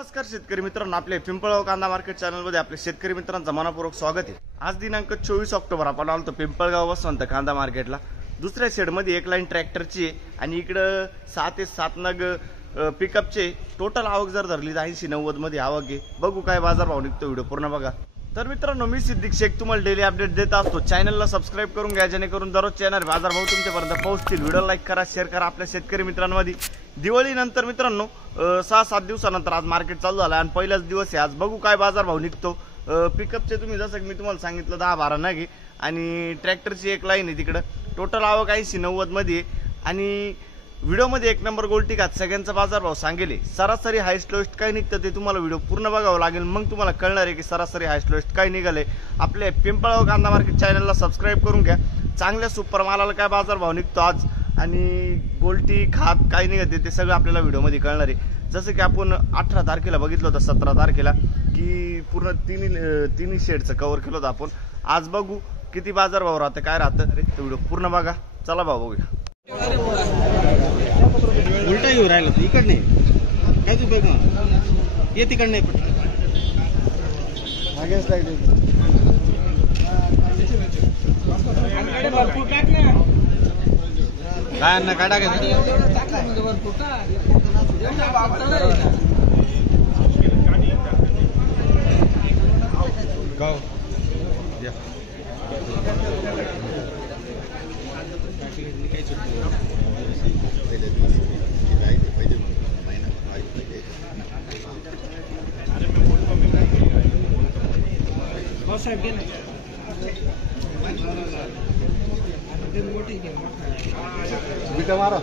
नमस्कार शेतकरी मित्रांनो, आपले पिंपळगाव कांदा मार्केट चॅनल मध्ये आपले शेतकरी मित्रांचं मनपूर्वक स्वागत आहे। आज दिनांक 24 ऑक्टोबर आपण आलो पिंपळगाव वसंत कांदा मार्केटला। दुसऱ्या शेड मध्ये एक लाईन ट्रॅक्टरची आहे आणि इकडे 6 ते 7 नग पिकअपचे टोटल आवक जर धरली 80-90 मध्ये आवक आहे। बघू काय बाजार भाव निघतो, व्हिडिओ पूर्ण बघा। तर मित्रांनो, मी सिद्दीक शेख तुम्हाला डेली अपडेट देत असतो। चॅनलला सबस्क्राइब करून घ्या जेणेकरून दररोज चॅनल बाजार भाव तुमच्यापर्यंत पोहोचतील। व्हिडिओ लाईक करा, शेअर करा। आपल्या शेतकरी मित्रांमध्ये दिवाळी नंतर मित्रांनो 6-7 दिवसानंतर आज मार्केट चालू झालं आणि पहिलाच दिवस आहे आज। बघू काय बाजार भाव निघतो। पिकअपचे तुम्ही जसं मी तुम्हाला सांगितलं 10-12 नग आहे आणि ट्रॅक्टरची एक लाईन आहे तिकडं। टोटल आवक 80-90 मध्ये आणि व्हिडिओमध्ये एक नंबर गोल्टी खात सगळ्यांचा बाजार भाव सांगेल। सरासरी हायस्ट लोएस्ट काय निघतं ते तुम्हाला व्हिडिओ पूर्ण बघावं लागेल, मग तुम्हाला कळणार आहे की सरासरी हायस्ट लोएस्ट काय निघाले। आपले पिंपळगाव कांदा मार्केट चॅनलला सबस्क्राइब करून घ्या। चांगल्या सुपर मालाला काय बाजार भाव निघतो आज आणि गोल्टी खात काय निघते ते सगळं आपल्याला व्हिडिओमध्ये कळणार आहे। जसं की आपण 18 तारखेला बघितलं होतं, 17 तारखेला की पूर्ण तिन्ही शेडचं कव्हर केलं होतं आपण। आज बघू किती बाजार भाव राहतं काय राहतं ते व्हिडिओ पूर्ण बघा। चला भाऊ बघूया। उलटा येऊ राहिला तू इकडे नाही काय तू बघ ये तिकडे नाही पट काय अन्न काय टाकायचं गाव बिटा मारा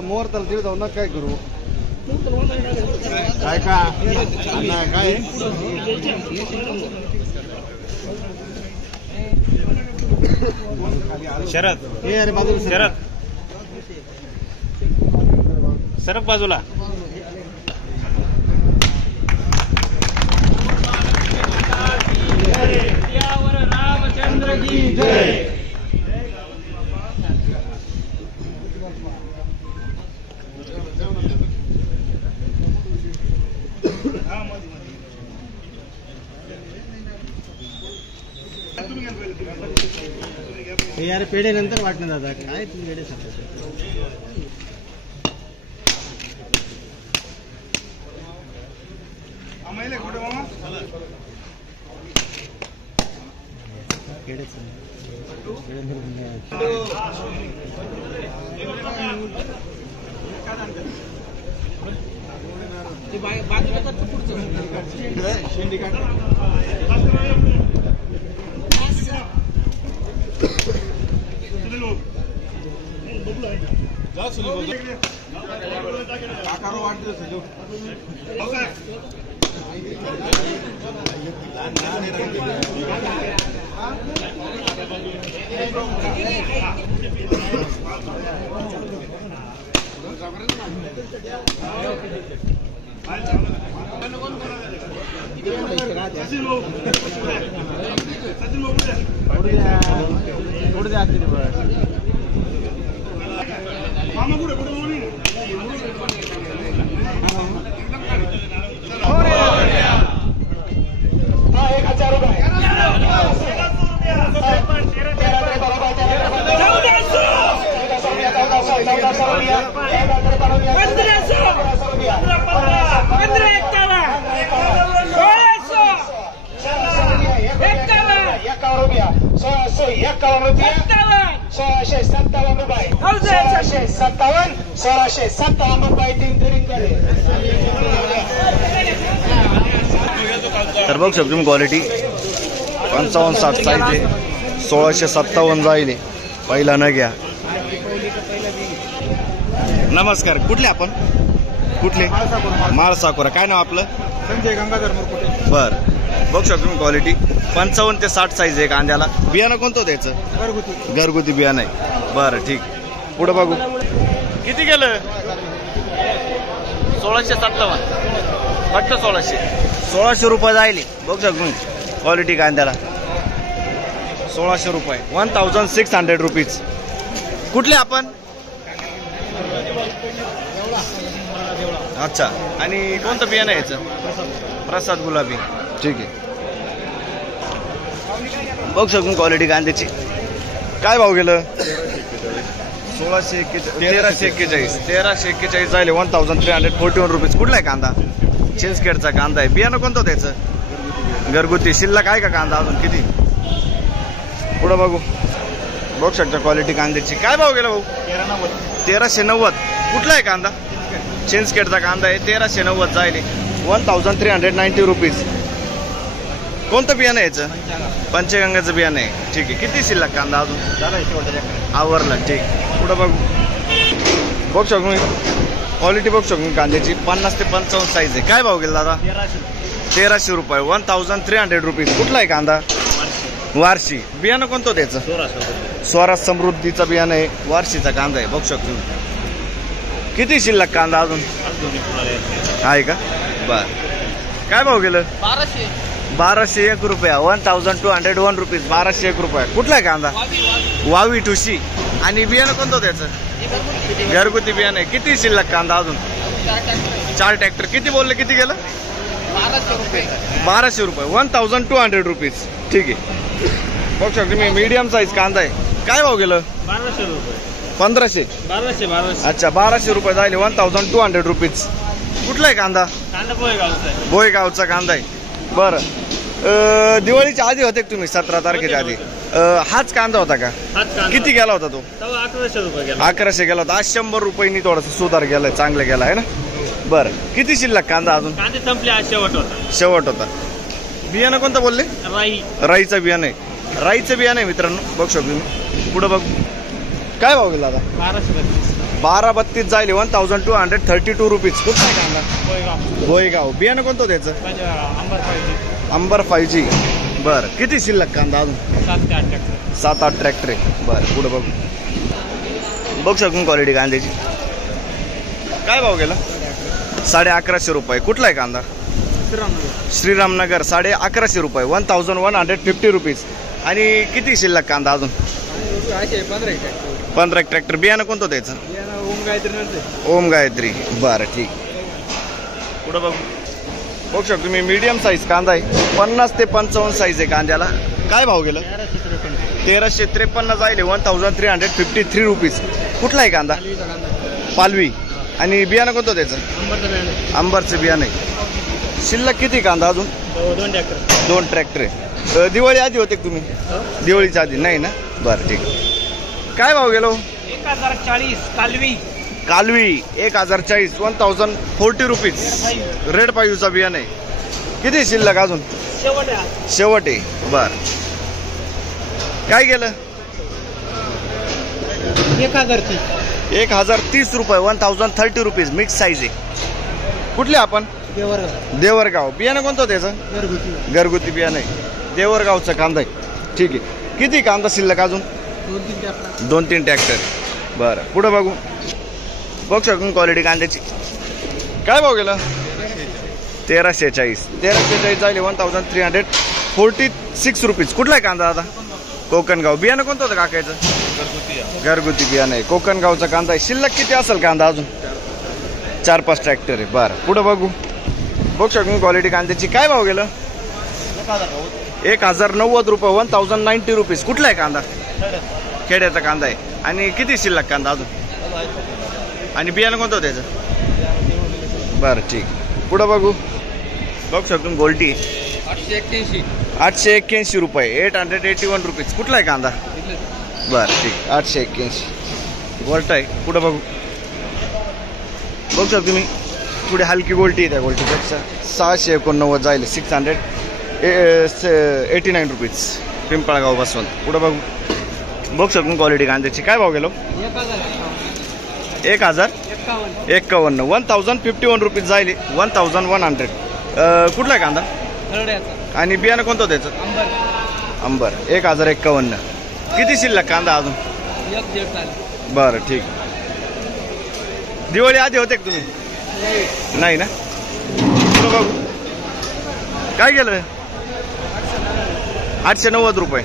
मोर तर तिथे जाऊ ना काय करू काय का काय शरद हे अरे बाजूला शरद सरक बाजूला। रामचंद्र की जय। यार पेढे नंतर वाटणं दादा काय तू पेढे सांगतो तर बघू शकतो तुम्ही क्वालिटी 55-60 साईज आहे। 1657 जाईल पहिला न घ्या। नमस्कार, कुठले आपण कुठले माळसाकोरा काय नाव आपलं? संजय गंगाधर मुरकुटे। बर, बघू शकतो तुम्ही क्वालिटी 55 ते 60 साईज आहे कांद्याला। बियाणं कोणतं द्यायचं? घरगुती बियाणं आहे। बरं ठीक, पुढे बघू किती गेलं। 1657 फक्त 1600 रुपये जाईल। बघू शकतो क्वालिटी कांद्याला 1600 रुपये 1600 रुपीज। कुठले आपण अच्छा, आणि कोणतं बियाणं आहे याचं? प्रसाद गुलाबी. ठीक आहे. बघ शकून क्वालिटी कांद्याची. काय भाव गेलं? 1341. 1341 जायले 1341 रुपीज. कुठला आहे कांदा? चिंचखेडचा कांदा आहे. बियाणं कोणतं त्याचं? घरगुती. शिल्लक आहे का कांदा अजून किती? पुढं बघू. बघू शकता क्वालिटी कांद्याची. काय भाव गेला भाऊ? 1390. कुठला आहे कांदा? चिंचखेडचा कांदा आहे. 1390 जायले 1390 रुपीज. कोणतं बियाणं याचं? पंचगंगाचं बियाणं आहे. ठीक आहे. किती शिल्लक कांदा अजून? आवरला. ठीक. पुढं बघू. बघू शकू क्वालिटी बघू शकू कांद्याची. 50 ते 55 साईज आहे. काय भाव गेला दादा? 1300 रुपये. 1300 रुपीज. कुठला आहे कांदा? वारशी. बियाणं कोणतं त्याचं? स्वराज समृद्धीचं बियाणं आहे. वारशीचा कांदा आहे. बघू शकतो. किती शिल्लक कांदा अजून आहे का? बर. काय भाव गेलं? 1201 रुपया. 1201 रुपीज. 1201 रुपया. कुठला आहे कांदा? वावी ठुशी. आणि बियाणं कोणतं त्याचं? घरगुती बियाणं आहे. किती शिल्लक कांदा अजून? 4 ट्रॅक्टर. किती बोलले? किती गेलं? 1200 रुपये. 1200 रुपीज. ठीक आहे. बघू शकतो मी. मीडियम साईज कांदा आहे. काय भाव गेलं? 1200 रुपये. 1500. 1200. अच्छा, 1200 रुपये झाले. 1200 रुपीज. कुठला आहे कांदा? बोयगावचा कांदा आहे. बरं. दिवाळीच्या आधी होते तुम्ही? 17 तारखेच्या आधी. हाच कांदा होता का? किती गेला होता तो? 1100 रुपये. 1100 गेला होता. आज 100 रुपयांनी थोडासा सुधार गेलाय. चांगला गेला आहे ना? बरं. किती शिल्लक कांदा अजून? कांदे संपले. आज शेवट होता. बियाणं कोणतं बोलले? राईचं बियाणं आहे. राईचं बियाणं आहे मित्रांनो. बघू शकतो मी. पुढं बघ. काय भाव गेला आता? 1232 जायले 1232 रुपीज. कुठला आहे कांदा? बोयगाव. बियाणं कोणतं त्याचं? अंबर 5G. बरं. किती शिल्लक कांदा अजून? 7-8 ट्रॅक्टर आहे. बरं. पुढं बघू. बघू शकून क्वालिटी कांद्याची. काय भाव गेला? 1150 रुपये. कुठला आहे कांदा? श्रीरामनगर. 1150 रुपये. 1150 रुपीज. आणि किती शिल्लक कांदा अजून? 15 ट्रॅक्टर. बियाणं कोणतं त्याचं? ओम गायत्री. बरं. ठीक. पुढं बघू. बघू शकतो मी. मीडियम साईज कांदा आहे. 50 ते 55 साईज आहे कांद्याला. काय भाव गेलं? 1353 जायले 1353 रुपीज. कुठला आहे कांदा? पालवी. आणि बियाणं कोणतं त्याचं? अंबरचं बियाणं आहे. शिल्लक किती कांदा अजून? 2 ट्रॅक्टर आहे. दिवाळी आधी होते तुम्ही? दिवाळीच्या आधी नाही ना? बरं. ठीक. काय भाव गेलो? 1040. कालवी 1040. 1040 रुपीज. रेड पायूचा बियाणं आहे. किती शिल्लक अजून? शेवट आहे. बर. काय गेलं? 1030 रुपये. 1030 रुपीज. मिक्स साईज आहे. कुठले आपण? देवरगाव. बियाणं कोणतं त्याचं? घरगुती बियाणं आहे. देवरगावचा कांदा आहे. ठीक आहे. किती कांदा शिल्लक अजून? 2-3 ट्रॅक्टर. बरं. पुढं बघू. बघू शकून क्वालिटी कांद्याची. काय भाव गेला? 1346. 1346 जायले 1346 रुपीज. कुठला आहे कांदा आता? कोकणगाव. बियाणं कोणतं होतं काकायचं? घरगुती बियाणं आहे. कोकणगावचा कांदा आहे. शिल्लक किती असेल कांदा अजून? 4-5 ट्रॅक्टर आहे. बरं. पुढं बघू. बघू शकून क्वालिटी कांद्याची. काय भाव गेलं? 1090 रुपये. 1090 रुपीज. कुठला आहे कांदा? खेड्याचा कांदा आहे. आणि किती शिल्लक कांदा अजून? आणि बियाणं कोणतं त्याचं? बरं. ठीक. पुढं बघू. बघू शकतो गोल्टी. 881 रुपये. 881 रुपीज. कुठला आहे कांदा? बरं. ठीक. 881 गोल्ट आहे. पुढं बघू. बघू शकतो तुम्ही. पुढे हलकी गोल्टी आहे. त्या गोल्टीपेक्षा 689 जाईल. 689 रुपीज. पिंपळगाव बसवंत. पुढं बघू. बघू शकतो क्वालिटी कांद्याची. काय भाव गेलो? 1051. 1051 रुपीज जाईल. 1100. कुठला आहे कांदा? आणि बियाणं कोणतं त्याचं? अंबर. 1051. किती शिल्लक कांदा अजून? बरं. ठीक. दिवाळी आधी होते का तुम्ही? नाही ना? पुढं बघू. काय गेलं? 890 रुपये.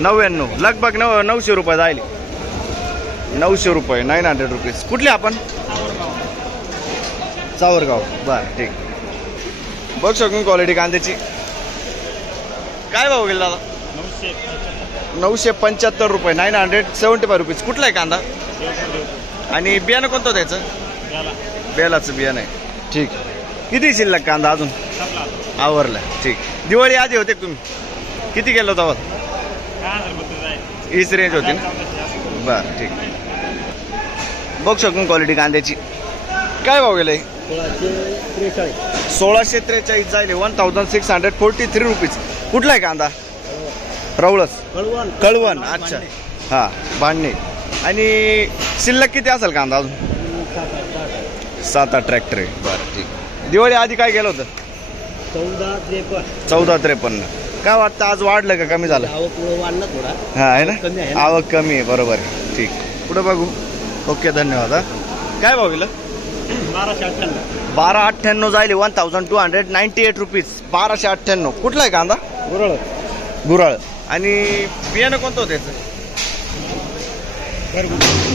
99. लगभग 900 रुपये जाईल. 900 रुपये 900 रुपीज. कुठले आपण? सावरगाव. बरं ठीक. बघ शकून क्वालिटी कांद्याची. काय भाव गेला दादा? 975 रुपये 975 रुपीज. कुठला आहे कांदा? आणि बियाणं कोणतं त्याचं? बेलाचं बियाणं आहे. ठीक. किती शिल्लक कांदा अजून? आवरला. ठीक. दिवाळी आधी होते तुम्ही किती गेलो होता? हीच रेंज होती ना. बरं ठीक. बघ शकून क्वालिटी कांद्याची. काय भाव गेलाय? 1643 जाईल. 1643 रुपीज. कुठला आहे कांदा? रवळस कळवण. अच्छा हा भांडणे. आणि शिल्लक किती असेल कांदा अजून? 7-8 ट्रॅक्टर आहे. बरं ठीक. दिवाळी आधी काय गेलं होतं? 1453. काय वाटतं आज वाढलं का कमी झालं? वाढलं थोडा. हा आहे ना. आवक कमी आहे. बरोबर आहे. ठीक. पुढे बघू. ओके धन्यवाद. हा काय भाव गेलं? 1298 जाईल. 1298 रुपीज. 1298. कुठला आहे कांदा? गुराळ. आणि बियाणं कोणतं होतं त्याचं?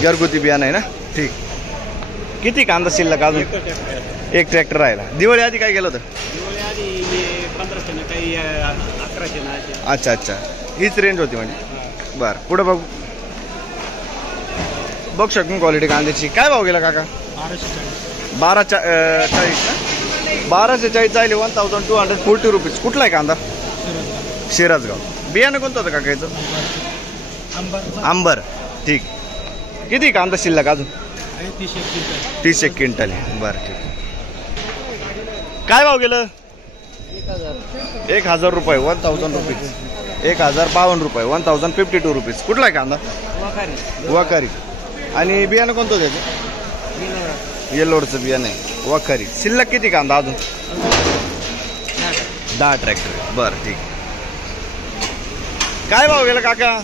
घरगुती बियाणं आहे ना. ठीक. किती कांदा शिल्लक अजून? एक ट्रॅक्टर राहिला. दिवाळी आधी काय गेलं होतं? 1500 काही 1100. अच्छा अच्छा हीच रेंज होती म्हणजे. बरं पुढे बघू. बघ शकून क्वालिटी कांद्याची. काय भाव गेला काका? 1240 जाईल. 1240 रुपीज. कुठला आहे कांदा? शिरसगाव. बियाणं कोणतं होतं काका याचं? आंबर. ठीक. किती कांदा शिल्लक अजून? 30 क्विंटल आहे. बरं ठीक. काय भाव गेलं? 1000 रुपये. 1000 रुपीज. 1052 रुपये. 1052 रुपीज. कुठला आहे कांदा? वाकारी. आणि बियाणं कोणतं त्याचं? येल्लोडचं बियाणं आहे. वाकारी. शिल्लक किती कांदा अजून? 10 ट्रॅक्टर. बरं ठीक. काय भाव गेला काका?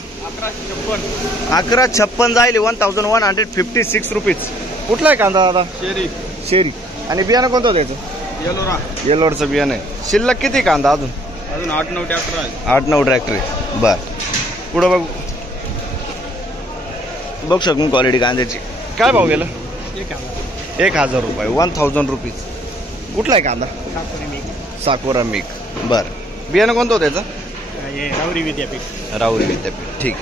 1156 जाईल. 1156 रुपीज. कुठला आहे कांदा दादा? शेरी. आणि बियाणं कोणतं त्याचं? येल्लोडचं बियाणं आहे. शिल्लक किती कांदा अजून? 8-9 ट्रॅक्टर आहे. 8-9 ट्रॅक्टर आहे. बर पुढं बघू. बघ शकून क्वालिटी कांद्याची. काय भाव गेलं? 1000 रुपये. 1000 रुपीज. कुठला आहे कांदा? साकोरा मिक. बरं बियाणं कोणतं त्याचं? राहुरी विद्यापीठ. राहुरी विद्यापीठ. ठीक.